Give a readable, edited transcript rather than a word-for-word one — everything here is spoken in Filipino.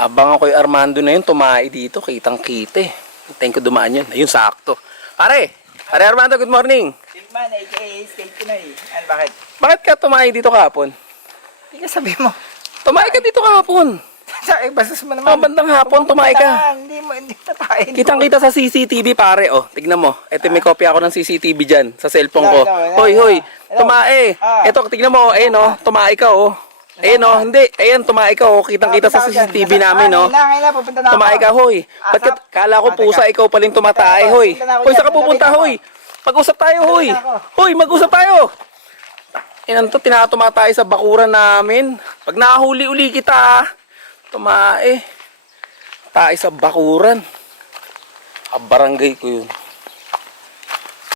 Abang ako yung Armando na yun, tumai dito, kitang-kita eh. Hintayin ko dumaan yun. Ayun, sakto. Pare Armando, good morning. Silkman, aka Skate Pinoy. Ano, bakit? Bakit ka tumai dito kahapon? Hindi ka sabi mo. Tumai ka dito kahapon. Bastos mo naman. Bandang hapon, tumai ka. Hindi na tayo. Kitang-kita sa CCTV, pare. Oh, tignan mo. Ito, may kopya ako ng CCTV dyan, sa cellphone ko. Hoy, tumai. Ito, tignan mo. Ayun, oh, tumai ka, oh. Ayun, oh, hindi. Ayun, tumai ka, oh. Kitang-kita sa CCTV namin, oh. Tumai ka, hoy. Ba't ka, kala ko pusa, ikaw paling tumatay, hoy. Hoy, saan ka pupunta, hoy? Mag-usap tayo, hoy. Hoy, mag-usap tayo. Inan to, tinatumatay sa bakuran namin. Pag nahuli-uli kita, tumae. Tayo sa bakuran. Barangay ko yun.